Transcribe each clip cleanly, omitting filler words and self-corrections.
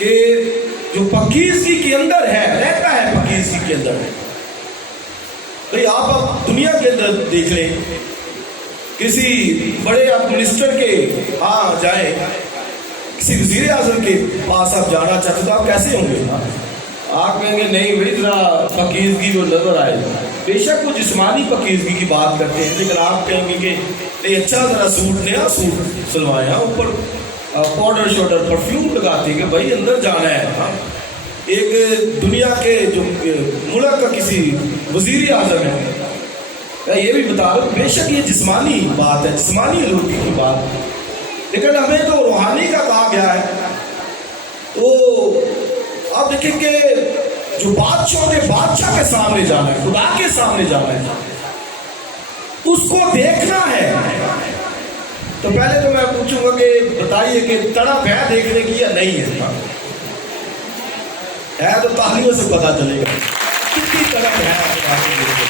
کہ جو پاکیزگی کے اندر ہے رہتا ہے پاکیزگی کے اندر ہے. بھئی آپ اب دنیا کے اندر دیکھ لیں, کسی بڑے آپ منسٹر کے ہاں جائیں, کسی وزیر اعظم کے پاس آپ جانا چاہتے تو آپ کیسے ہوں گے؟ آپ کہیں گے نہیں بھائی ذرا پاکیزگی وہ نظر آئے. بے شک وہ جسمانی پاکیزگی کی بات کرتے ہیں, لیکن آپ کہیں گے کہ نہیں اچھا ذرا سوٹ نیا سوٹ سلوائیں, اوپر پاؤڈر شوڈر پرفیوم لگاتے ہیں کہ بھائی اندر جانا ہے. ایک دنیا کے جو ملک کا کسی وزیر اعظم ہے, میں یہ بھی بتا رہا ہوں بے شک یہ جسمانی بات ہے, جسمانی آلودگی کی بات, لیکن ہمیں تو روحانی کا کہا گیا ہے. تو آپ دیکھیں کہ جو بادشاہ نے بادشاہ کے سامنے جانا ہے, خدا کے سامنے جانا ہے, اس کو دیکھنا ہے. تو پہلے تو میں پوچھوں گا کہ بتائیے کہ تڑپ ہے دیکھنے کی یا نہیں ہے تو تالیوں سے پتا چلے گا کتنی تڑپ ہے خدا کے دیکھنے کی.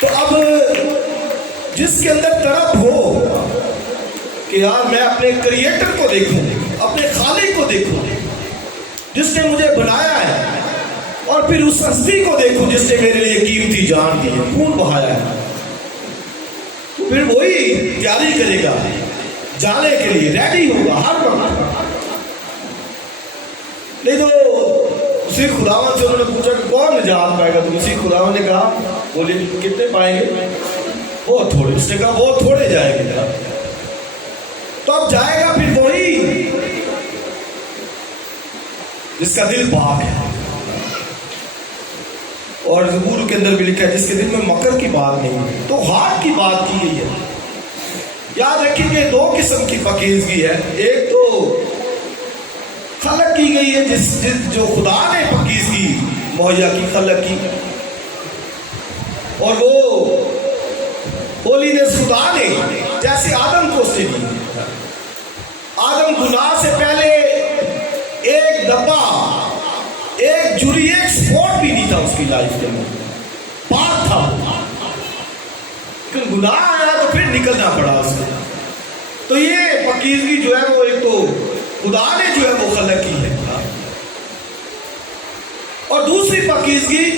تو اب جس کے اندر تڑپ ہو کہ یار میں اپنے کریٹر کو دیکھوں, اپنے خالق کو دیکھوں جس نے مجھے بنایا ہے, اور پھر اس ہستی کو دیکھوں جس نے میرے لیے قیمتی جان دی ہے, خون بہایا ہے, تو پھر وہی تیاری کرے گا جانے کے لیے, ریڈی ہوگا ہر وقت. نہیں تو اسی خداوند سے انہوں نے پوچھا کہ کون نجات پائے گا, تو اسی خداوند نے کہا بولے کتنے پائیں گے؟ بہت تھوڑے. اس نے کہا بہت تھوڑے جائیں گے. تو اب جائے گا پھر وہی جس کا دل پاک ہے. اور زبور کے اندر بھی لکھا ہے جس کے دل میں مکر کی بات نہیں. تو ہاتھ کی بات کی گئی ہے. یاد رکھیں کہ دو قسم کی پاکیزگی ہے. ایک تو خلق کی گئی ہے جو خدا نے پاکیزگی مہیا کی, خلق کی, اور وہ ہولینس خدا نے جیسے آدم کو اس نے دی. آدم گناہ سے پہلے ایک دبا, ایک جری, ایک سپورٹ بھی نہیں تھا اس کی لائف کے اندر, پاک تھا. لیکن گناہ آیا تو پھر نکلنا پڑا اس کو. تو یہ پاکیزگی جو ہے وہ ایک تو خدا نے جو ہے وہ خلق کی ہے, اور دوسری پاکیزگی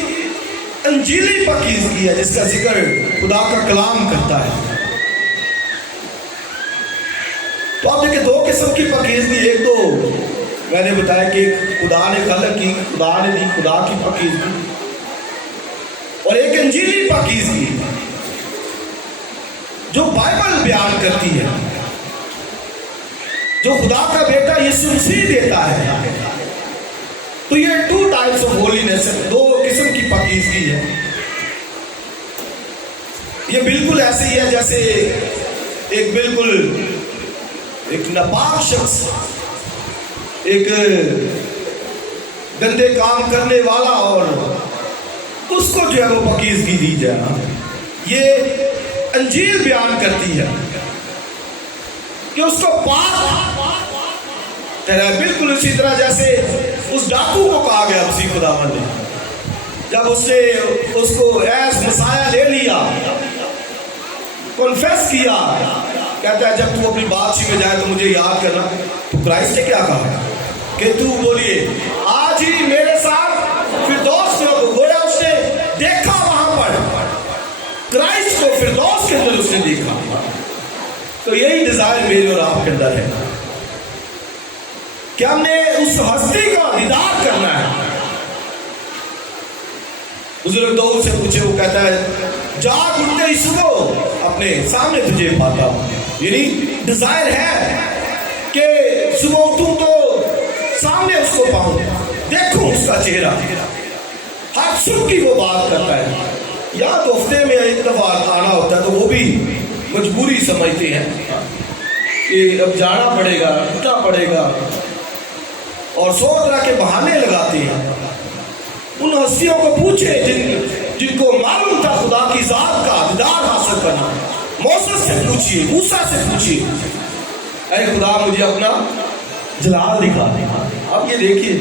انجیلی پاکیزگی ہے جس کا ذکر خدا کا کلام کرتا ہے. تو آپ دیکھیں دو قسم کی پاکیزگی. ایک تو میں نے بتایا کہ خدا نے خلق کی, خدا نے دی, خدا کی پاکیزگی, اور ایک انجیلی پاکیزگی جو بائبل بیان کرتی ہے, جو خدا کا بیٹا یسوع مسیح دیتا ہے. تو یہ ٹو ٹائپس آف ہولینس ہے, دو قسم کی پاکیزگی ہے. یہ بالکل ایسے ہی ہے جیسے ایک بالکل ایک ناپاک شخص ایک گندے کام کرنے والا اور اس کو جو ہے وہ پاکیزگی دی جائے. یہ انجیل بیان کرتی ہے کہ اس کو پاک ٹھہرایا. بالکل اسی طرح جیسے اس ڈاکو کو کہا گیا اسی خداوند نے, جب اس نے اس کو ایس مسایہ لے لیا, کنفیس کیا, کہتا ہے جب تو اپنی بادشاہی میں جائے تو مجھے یاد کرنا. تو کرائسٹ نے کیا کہا کہ تو بولیے آج ہی میرے ساتھ فردوس میں ہو. گویا اس نے دیکھا وہاں پر کرائسٹ کو, فردوس کے اندر اس نے دیکھا. تو یہی ڈیزائر میرے اور آپ کے اندر ہے کہ ہم نے اس ہستی کا دیدار کرنا ہے. بزرگ دور سے پوچھے, وہ کہتا ہے جاگ اٹھتے ہی صبح اپنے سامنے تجھے پاتا ہوں. یعنی ڈیزائر ہے کہ صبح اٹھوں تو سامنے اس کو پاؤں, دیکھوں اس کا چہرہ. ہر صبح کی وہ بات کرتا ہے. یا تو ہفتے میں ایک دفعہ آنا ہوتا ہے تو وہ بھی مجبوری سمجھتے ہیں کہ اب جانا پڑے گا, اٹھنا پڑے گا, اور 100 طرح کے بہانے لگاتے ہیں. ان ہستیوں کو پوچھے جن کو معلوم تھا خدا کی ذات کا دیدار حاصل کرنا. موسیٰ سے پوچھیے, موسیٰ سے پوچھیے, اے خدا مجھے اپنا جلال دکھا دے. اب یہ دیکھیے,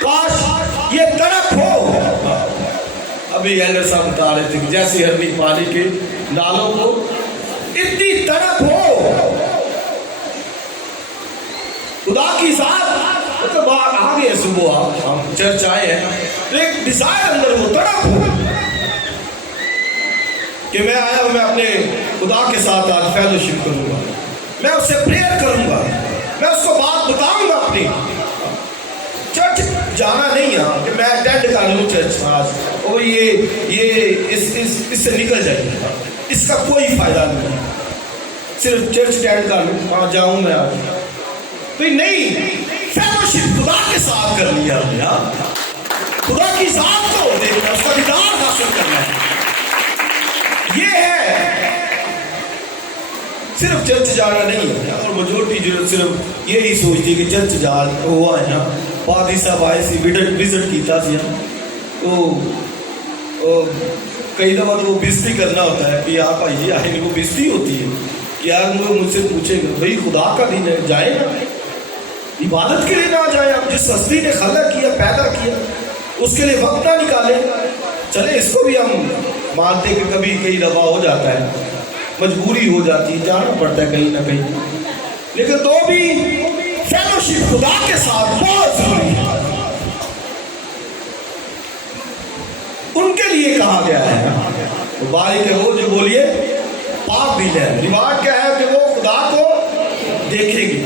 کاش یہ تڑپ ہو. ابھی ایلڈر صاحب بتا رہے تھے جیسے ہرنی پانی کے نالوں کو خدا کی ذات مطلب آ گئے صبح ہم چرچ آئے ہیں تو ایک ڈیزائر اندر وہ تڑپ ہو کہ میں آیا ہوں، میں اپنے خدا کے ساتھ آج فیلوشپ کروں گا، میں اس سے پریئر کروں گا، میں اس کو بات بتاؤں گا اپنی۔ چرچ جانا نہیں ہے کہ میں اٹینڈ کر لوں چرچ آج اور یہ اس سے نکل جائے گا، اس کا کوئی فائدہ نہیں، صرف چرچ اٹینڈ کر لوں، ہاں جاؤں میں آج۔ تو نہیں، فیلوشپ خدا کے ساتھ کر لیا ہم نے، خدا کی ذات کو دیکھنا، اس کا دیدار حاصل کرنا ہے، یہ ہے، صرف چرچ جانا نہیں ہے۔ اور میجورٹی جو صرف یہی سوچتی کہ چرچ جا ہوا ہے نا، پادری صاحب آئے سی وزٹ کیتا سی تو کئی دفعہ تو وہ بےزتی کرنا ہوتا ہے کہ آپ آئیے آئے، وہ بےزتی ہوتی ہے کہ یار وہ مجھ سے پوچھے گا بھائی خدا کا دین ہے، جائے نا عبادت کے لیے نہ جائے، آپ جس ہستی نے خلق کیا پیدا کیا اس کے لیے وقت نہ نکالے۔ چلے اس کو بھی ہم مانتے کہ کبھی کئی دفعہ ہو جاتا ہے، مجبوری ہو جاتی ہے، جانا پڑتا ہے کہیں نہ کہیں، لیکن تو بھی فیلوشپ خدا کے ساتھ بہت ضروری ہے۔ ان کے لیے کہا گیا ہے باری کے وہ جو بولیے پاک دل ہے، ریوارڈ کیا ہے کہ وہ خدا کو دیکھیں گے۔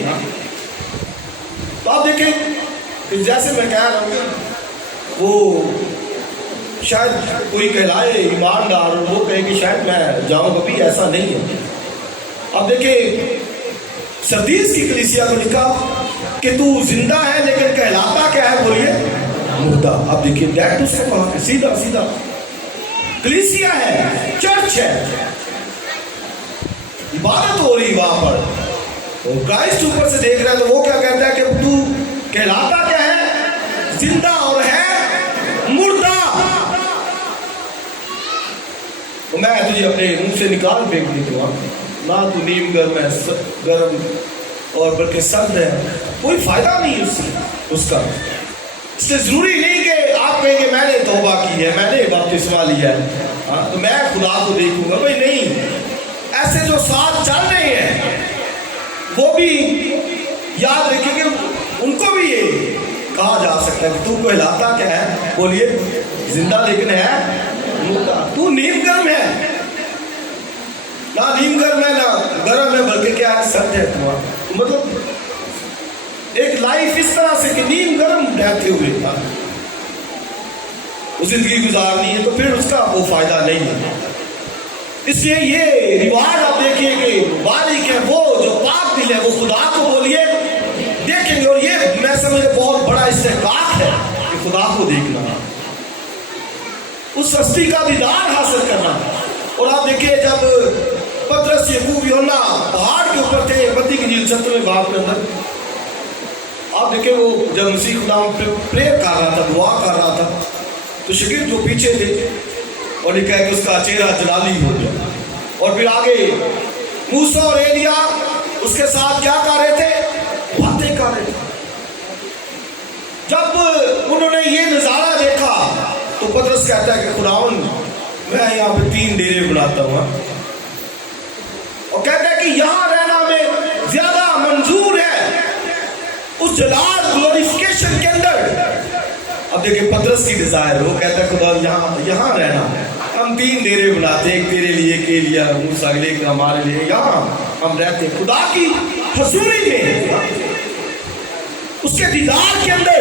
تو آپ دیکھیں کہ جیسے میں کہہ رہا ہوں وہ شاید کوئی کہلائے ایماندار اور وہ کہے کہ شاید میں جاؤں، کبھی ایسا نہیں ہے۔ اب دیکھیں سردیس کی کلیسیا کو لکھا کہ تو زندہ ہے لیکن کہلاتا کیا ہے، بولیے مردہ۔ اب دیکھیے ڈائریکٹ اس کو کہا کہ سیدھا سیدھا کلیسیا ہے، چرچ ہے، عبادت ہو رہی وہاں پر، کرائسٹ اوپر سے دیکھ رہا ہے تو وہ کیا کہتا ہے کہ تو کہلاتا کیا ہے، زندہ اور ہے مردہ۔ تو میں تجھے اپنے منہ سے نکال پھینک دیتا ہوں، نہ تو نیم گرم ہے، گرم اور بلکہ سرد ہے، کوئی فائدہ نہیں اس کا۔ اس لیے ضروری نہیں کہ آپ کہیں کہ میں نے توبہ کی ہے، میں نے بپتسمہ لیا ہے تو میں خدا کو دیکھوں گا، بھائی نہیں۔ ایسے جو ساتھ چل رہے ہیں وہ بھی یاد رکھیں کہ ان کو بھی یہ کہا جا سکتا ہے کہ تو کہلاتا کیا ہے، بولیے زندہ لیکن ہے مردہ، تو نیم گرم ہے، نہ نیم گرم ہے نہ گرم ہے بلکہ کیا ہے، سرد ہے تمہارا۔ مطلب ایک لائف اس طرح سے کہ نیم گرم رہتے ہوئے وہ زندگی گزارنی ہے تو پھر اس کا وہ فائدہ نہیں ہے۔ اس لیے یہ ریوارڈ آپ دیکھیے کہ بالغ ہے وہ جو پاک دل ہے، وہ خدا کو بولیے دیکھیں گے، اور یہ میں سمجھے بہت بڑا استحقاق ہے کہ خدا کو دیکھنا، اس ہستی کا دیدار حاصل کرنا۔ اور آپ دیکھیے جب پترس یعقوب یوحنا پہاڑ کے اوپر تھے، متی کی انجیل 7ویں باب کے اندر، آپ دیکھیں وہ جب مسیح خدا پریئر کر رہا تھا، دعا کر رہا تھا، تو شاگرد جو پیچھے تھے اور لکھا ہے کہ اس کا چہرہ جلالی ہو گیا، اور پھر آگے موسیٰ اور ایلیا اس کے ساتھ کیا کر رہے تھے، باتیں کر رہے تھے۔ جب انہوں نے یہ نظارہ دیکھا تو پترس کہتا ہے کہ خداوند میں یہاں پہ 3 ڈیرے بناتا ہوں، اور کہتا ہے کہ یہاں رہنا میں زیادہ منظور ہے اس جلال گلوریفیکیشن کے اندر۔ اب دیکھیں پترس کی ڈیزائر، وہ کہتا ہے خدا یہاں رہنا، ہم 3 ڈیرے بناتے ہیں، ایک تیرے لیے، ایک ایلیا موسیٰ کے لیے، ایک ہمارے لیے، یہاں ہم رہتے ہیں خدا کی حضوری میں، اس کے دیدار کے اندر۔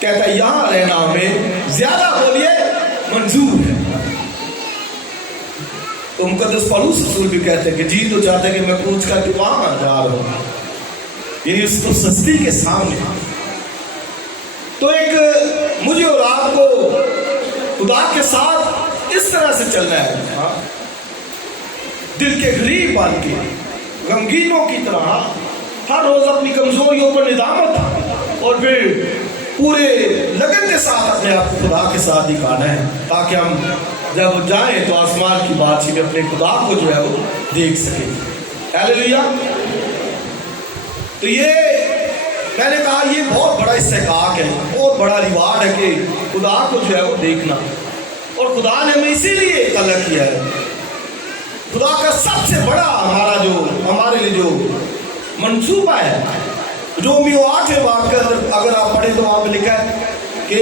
کہتا ہے یہاں رہنا ہمیں زیادہ بولیے منظور ہے۔ تو مقدس پولس رسول بھی کہتے ہیں کہ جی تو چاہتے ہیں کہ میں پوچھ کر کے وہاں جا رہا ہوں، یعنی اس کو سستی کے سامنے۔ تو ایک مجھے اور آپ کو خدا کے ساتھ اس طرح سے چلنا ہے، دل کے غریب بن کے، غمگینوں کی طرح ہر روز اپنی کمزوریوں پر ندامت، اور پھر پورے لگن کے ساتھ اپنے آپ کو خدا کے ساتھ دکھانا ہے، تاکہ ہم جب جائیں تو آسمان کی بادشاہی میں اپنے خدا کو جو ہے وہ دیکھ سکیں۔ ہیلیلویا۔ تو یہ میں نے کہا یہ بہت بڑا استحقاق ہے، بہت بڑا ریوارڈ ہے کہ خدا کو جو ہے وہ دیکھنا، اور خدا نے ہمیں اسی لیے خلق کیا ہے۔ خدا کا سب سے بڑا ہمارے لیے جو منصوبہ ہے. رومیو 8 باب کے اندر اگر آپ پڑھیں تو وہاں پہ لکھا ہے کہ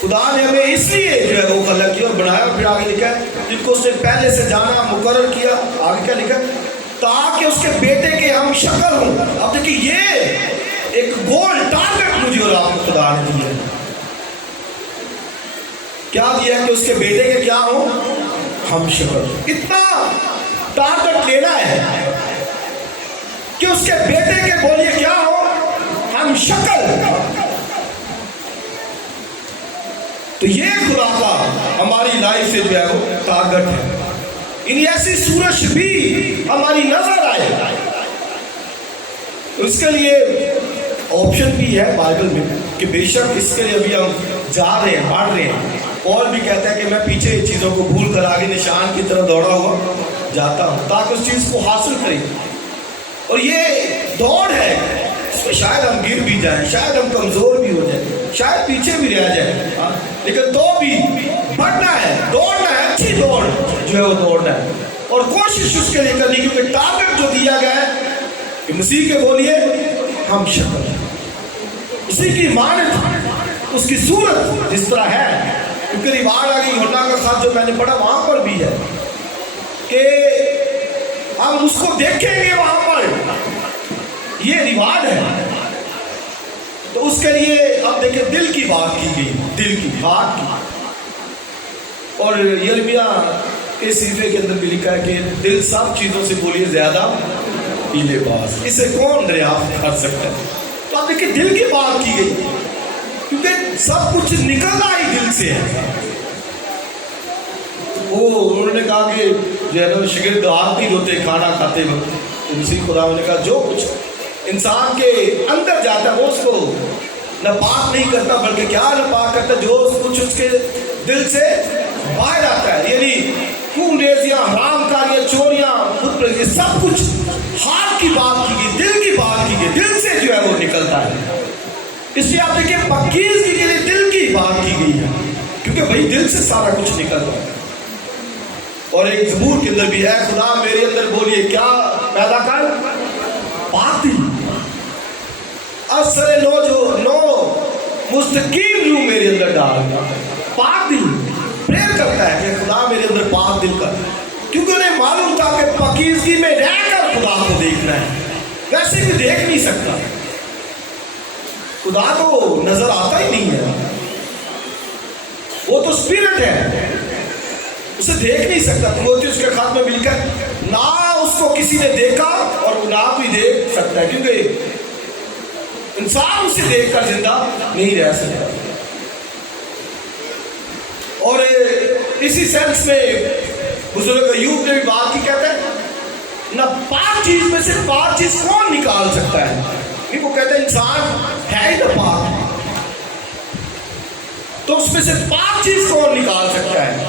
خدا نے ہمیں اس لیے جو ہے وہ خلق کیا اور بنایا. اور پھر آگے لکھا ہے جن کو اس نے پہلے سے جانا مقرر کیا. آگے کیا لکھا ہے؟ تاکہ اس کے بیٹے کے ہم شکل ہوں. اب دیکھیں یہ ایک گول ٹارگٹ مجھے اور آپ کو خدا نے دیا. کیا دیا کہ اس کے بیٹے کے کیا ہوں؟ ہم شکل. اتنا ٹارگٹ لینا ہے کہ اس کے بیٹے کے بولیے کیا ہو؟ ہم شکل. تو یہ خدا کا ہماری لائف سے جو ہے وہ ٹارگٹ ہے. یعنی ایسی صورت بھی ہماری نظر آئے. تو اس کے لیے آپشن بھی ہے بائبل میں کہ بے شک اس کے لیے ابھی ہم جا رہے ہیں, بڑھ رہے ہیں. اور بھی کہتا ہے کہ میں پیچھے چیزوں کو بھول کر آگے نشان کی طرف دوڑا ہوا جاتا ہوں تاکہ اس چیز کو حاصل کریں. اور یہ دوڑ ہے, اس میں شاید ہم گر بھی جائیں, شاید ہم کمزور بھی ہو جائیں, شاید پیچھے بھی رہ جائیں, لیکن تو بھی بڑھنا ہے, دوڑنا ہے, اچھی دوڑ جو ہے وہ دوڑنا ہے. اور کوشش اس کے لیے کرنی, کیونکہ ٹارگٹ جو دیا گیا ہے کہ مسیح کے بولیے ہم شکل, اسی کی مانند اس کی صورت جس طرح ہے. کیونکہ روایت آ گئی یوحنا کا خط جو میں نے پڑھا وہاں پر بھی ہے کہ ہم اس کو دیکھیں گے وہاں پر, یہ روایت ہے. تو اس کے لیے اب دیکھیں دل کی بات کی گئی, دل کی بات کی. اور یرمیا کے صحیفے کے اندر بھی لکھا ہے کہ دل سب چیزوں سے بولیے زیادہ پیلے باز, اسے کون دریافت کر سکتا ہے. تو اب دیکھیں دل کی بات کی گئی کیونکہ سب کچھ نکلنا ہی دل سے ہے. وہ انہوں نے کہا کہ جو ہے نا شاگرد ہاتھ نہیں دھوتے کھانا کھاتے وقت. اسی خدا نے کہا جو کچھ انسان کے اندر جاتا ہے وہ اس کو ناپاک نہیں کرتا بلکہ کیا ناپاک کرتا ہے جو کچھ اس کے دل سے باہر آتا ہے. یعنی خون ریزیاں, حرام کاریاں, چوریاں, خود پرستی, سب کچھ ہاتھ کی بات کی گئی, دل کی بات کی گئی, دل سے جو ہے وہ نکلتا ہے. اس لیے آپ دیکھیں پاکیزگی کے لیے دل کی بات کی گئی ہے کیونکہ بھائی دل سے سارا کچھ نکلتا ہے. اور ایک زبور کے اندر بھی ہے خدا میرے اندر بولیے کیا پیدا کر, پاک دل, اثر نو مستقیم روح میرے اندر ڈال. پاک دل پریئر کرتا ہے کہ خدا میرے اندر پاک دل کر, کیونکہ انہیں معلوم تھا کہ پاکیزگی میں رہ کر خدا کو دیکھنا ہے, ویسے بھی دیکھ نہیں سکتا. خدا تو نظر آتا ہی نہیں ہے, وہ تو اسپرٹ ہے, اسے دیکھ نہیں سکتا. تیموتھیوس کے خط میں مل کر نہ اس کو کسی نے دیکھا اور نہ کوئی دیکھ سکتا ہے کیونکہ انسان اسے دیکھ کر زندہ نہیں رہ سکتا. اور اسی سینس میں بزرگ ایوب نے بھی بات کی, کہتے ہیں نہ پاک چیز میں سے پاک چیز کون نکال سکتا ہے. وہ کہتے ہیں انسان ہے ہی نہ پاک, تو اس میں سے پاک چیز کون نکال سکتا ہے.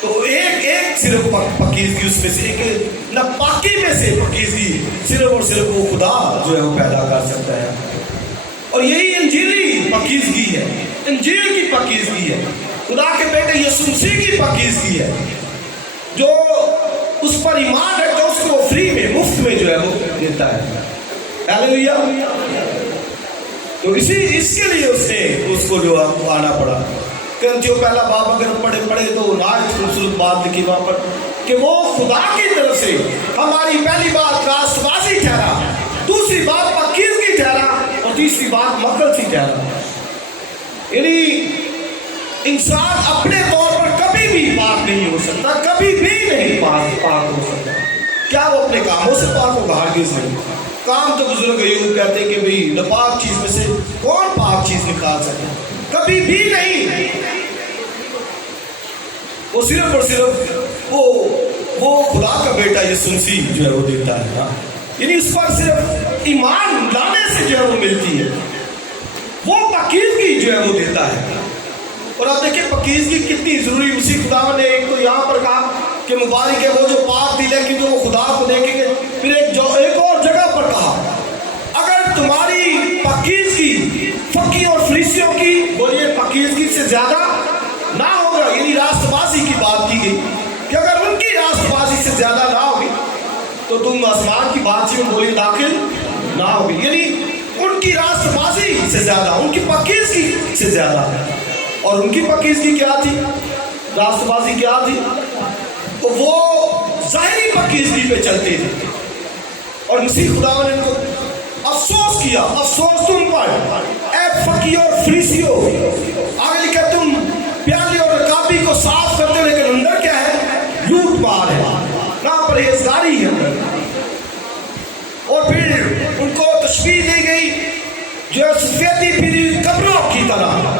تو ایک صرف پاکیزگی اس میں سے, ایک نہ پاکی میں سے پاکیزگی صرف اور صرف وہ خدا جو ہے وہ پیدا کر سکتا ہے. اور یہی انجیلی پاکیزگی ہے, انجیل کی پاکیزگی ہے, خدا کے بیٹے یسوع مسیح کی پاکیزگی ہے جو اس پر ایمان رکھتا ہے اس کو فری میں مفت میں جو ہے وہ دیتا ہے. ہاللویا. تو اس کے لیے اس کو جو آنا پڑا. کرنتھیوں پہلا باب اگر پڑھے تو نہایت خوبصورت بات لکھی وہاں پر کہ وہ خدا کی طرف سے ہماری پہلی بات راست بازی ٹھہرا, دوسری بات پاکیزگی ٹھہرا, اور تیسری بات مقدسی ٹھہرا. یعنی انسان اپنے طور پر کبھی بھی پاک نہیں ہو سکتا, کبھی بھی نہیں پاک ہو سکتا. کیا وہ اپنے کاموں سے پاک ہوگا؟ ہرگز نہیں. کام تو بزرگ ایوب کہتے ہیں کہ بھئی ناپاک چیز میں سے کون پاک چیز نکال سکتا, کبھی بھی نہیں. وہ صرف اور صرف وہ خدا کا بیٹا یسوع مسیح جو ہے وہ دیتا ہے. یعنی اس پر صرف ایمان لانے سے جو ہے وہ ملتی ہے, وہ پاکیزگی جو ہے وہ دیتا ہے. اور آپ دیکھیں پاکیزگی کتنی ضروری. اسی خدا نے ایک تو یہاں پر کہا کہ مبارک ہے وہ جو پاک دل ہے کیونکہ وہ خدا کو دیکھیں گے. پھر ایک اور جگہ پر کہا اگر تمہاری پاکیزگی فقیوں اور فریسیوں کی بولیے پاکیزگی سے زیادہ نہ ہوگا, یعنی راست بازی کی بات کی گئی کہ اگر ان کی راست بازی سے زیادہ نہ ہوگی تو تو تم آسمان کی بادشاہی میں بولی داخل نہ ہوگی. یعنی ان کی راست بازی سے زیادہ ان کی پاکیزگی سے زیادہ. اور ان کی پاکیزگی کیا تھی؟ راست بازی کیا تھی؟ تو وہ ظاہری پاکیزگی پہ چلتے تھے. اور مسیح خدا نے ان کو افسوس کیا. افسوس تم پر اے فقیو اور فریسیو، آگے لکھا تم پیالے اور رکابی کو صاف کرتے ہو لیکن اندر کیا ہے؟ لوٹ مار ہے، نہ پرہیزگاری ہے اندر. اور پھر ان کو تشبیہ دی گئی جو سفیدی پھری قبروں کی طرح.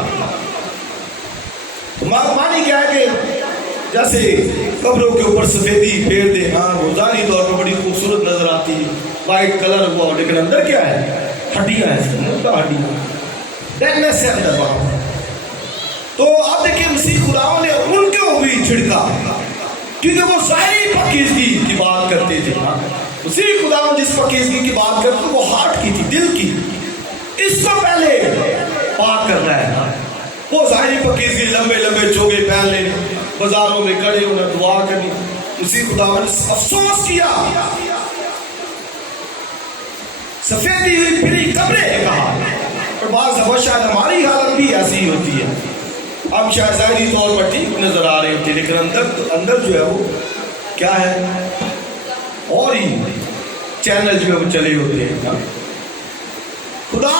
معنی کیا ہے کہ جیسے قبروں کے اوپر سفیدی پھیر دے، ہاں وہ ظاہری طور پر بڑی خوبصورت نظر آتی ہے، وائٹ کلر ہوا، لیکن اندر کیا ہے؟ ہڈیاں ہیں، ہڈیاں، ڈیڈنس ہے اندر وہاں. تو اب دیکھیں مسیح خدا نے ان کے بھی چھڑکا کیونکہ وہ ظاہری پاکیزگی کی بات کرتے تھے. مسیح خدا جس پاکیزگی کی بات کرتے وہ ہارٹ کی تھی، دل کی. اس کو پہلے پاک کرنا ہے. وہ ظاہری پاکیزگی لمبے لمبے چوگے پہن لے، بازاروں میں کھڑے ہونا، دعا کرنی. مسیح خدا نے افسوس کیا. سفیدی ہوئی پھری قبریں کہا. اور بعض دفعہ شاید ہماری حالت بھی ایسی ہوتی ہے، ہم شاید ظاہری طور پر ٹھیک نظر آ رہے ہوتے لیکن اندر جو ہے وہ کیا ہے؟ اور ہی چینل جو ہے وہ چلے ہوتے ہیں. خدا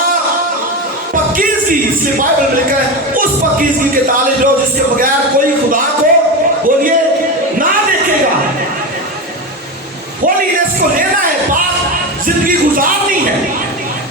پاکیزگی، اس لیے بائبل میں لکھا ہے اس پاکیزگی کے طالب رہو جس کے بغیر کوئی خدا کو